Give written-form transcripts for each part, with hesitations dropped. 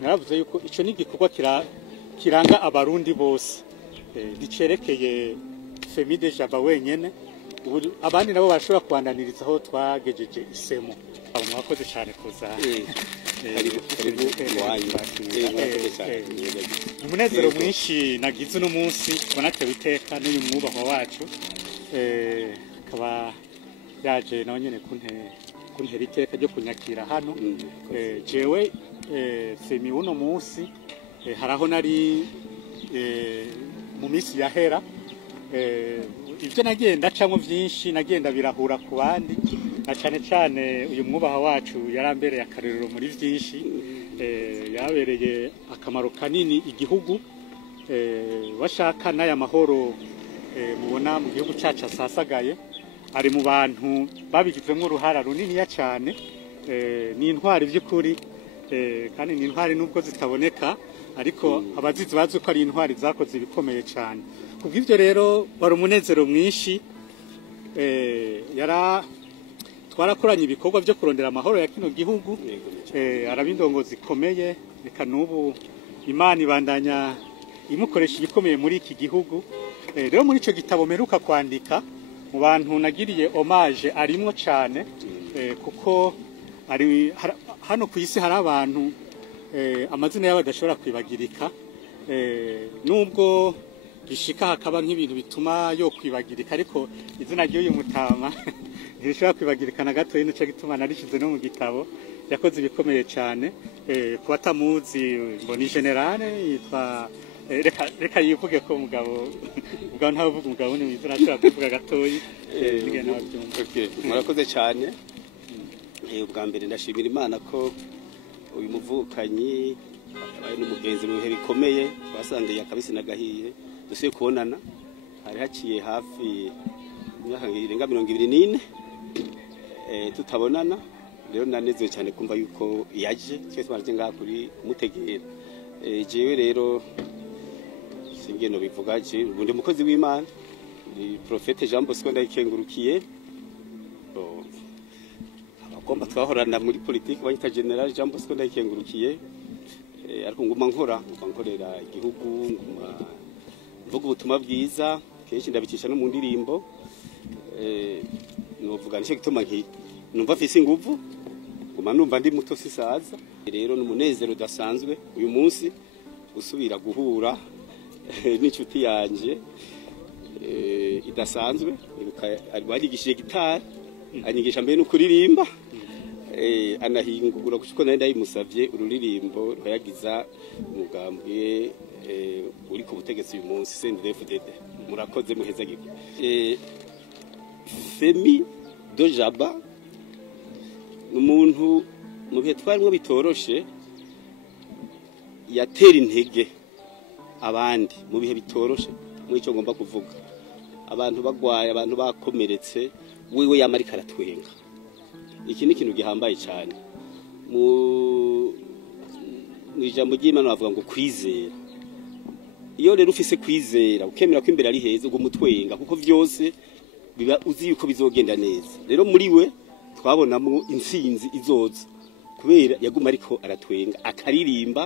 naravuze yuko ico ni igikorwa kiranga abarundi bose gicerekeye Femidejabat wenyene abandi nabo bashobora kubandaniriza aho twagejeje isemo mwakoze cyane kuza umunezero mwinshi nagize uno munsi bonatewe iteka n'uyu mwubahwa wacu akaba yaje nawe nyene kuntera iteka ryo kunyakira hano jewe Femi uno munsi haraho nari mu minsi yahera ibyo nagenda camwe byinshi nagenda birahura ku bandi na cyane uyu mwubaha wacu yarambereye akarerero muri byinshi yabereye akamaro kanini igihugu washaka n'aya mahoro mubona mu gihugu cyacu asasagaye ari mu bantu babigizemo uruhara runini ya cyane ni intwari by'ukuri kandi ni intwari nubwo zitaboneka ariko abazizi bazi ko ari intwari zakoze ibikomeye cyane kubw'ibyo rero wari umunezero mwinshi twarakoranye ibikorwa byo kurondera amahoro ya kino gihugu arabindongo zikomeye reka n'ubu Imana ibandanya imukoresha ibikomeye muri iki gihugu rero muri ico gitabo meruka kwandika mu bantu nagiriye hommage arimo cyane kuko ari hano ku isi hari abantu amazina yabo adashobora kwibagirika nubwo gishika hakaba nk'ibintu bituma yo kwibagirika ariko izina ry'uyu mutama ntishobora kwibagirika na gato y'ino cyo gituma narishize no mu gitabo yakoze ibikomeye cyane kubatamuzi ngo ni generale yitwa reka yivuge ko mugabo ntavuga umugabo ni izina ashobora kuvuga gatoyi nigena babyumva murakoze cyane ubwa mbere ndashimira Imana ko uyu muvukanyi ari n'umugenzi mu bihe bikomeye twasangiye akabisi nagahiye dusiye kubonana hari haciye hafi imyaka irenga 24 tutabonana rero nanezerewe cyane kumva yuko yaje twese twaraje ngaha kuri umutegera jewe rero singeno bivuga je ubundi mukozi w'Imana ni Prophète Jean Bosco Ndayikengurukiye abagomba twahorana muri politique banyita General Jean Bosco Ndayikengurukiye ariko nguma nkorera igihugu nguma mvuga ubutumwa bwiza kenshi ndabicisha no mu ndirimbo novuga nicyo gituma numva afise inguvu nguma numva ndi muto sisaza rero n'umunezero udasanzwe uyu munsi usubira guhura n'inshuti yanje idasanzwe ari barigishije gitari anyigisha mbere no kuririmba anahingura kuko nari ndayimusavye ururirimbo rwayagiza umugambwe uri ku butegetsi uyu munsi CNDD-FDD murakoze muheza giko Femidejabat umuntu mu bihe twarimo bitoroshe yatera intege abandi mu bihe bitoroshe muri cyo ngomba kuvuga abantu bagwaye abantu bakomeretse wewe yamarika aratwenga iki ni ikintu gihambaye cyane mu ijambo ry'Imana bavuga ngo kwizera iyo rero ufise kwizera ukemera ko imbere ari heza ngo mutwenga kuko byose biba uzi yuko bizogenda neza rero muri we twabonamo intsinzi izoza kubera yaguma ariko aratwenga akaririmba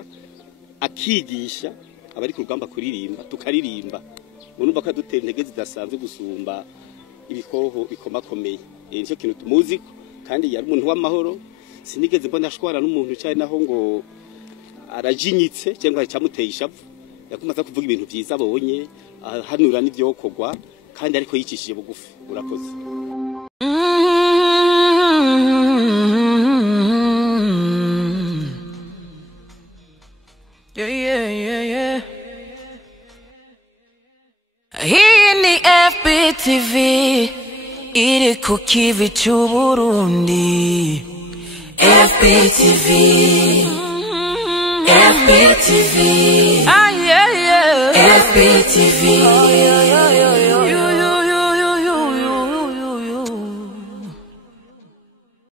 akigisha abari ku rugamba kuririmba tukaririmba urumva ko dutera intege zidasanzwe gusumba ibikoho bikomakomeye nicyo kintu tumuzi kandi yari umuntu w'amahoro sinigeze mbona ashwara n'umuntu cyane naho ngo arajinyitse cyangwa cyamuteye ishavu yakumaza kuvuga ibintu byiza abonye hanura n'ibyokorwa kandi ariko yicishije bugufi urakoze Hii ni FBTV iri ku kivi c'Uburundi FBTV FBTV FBTV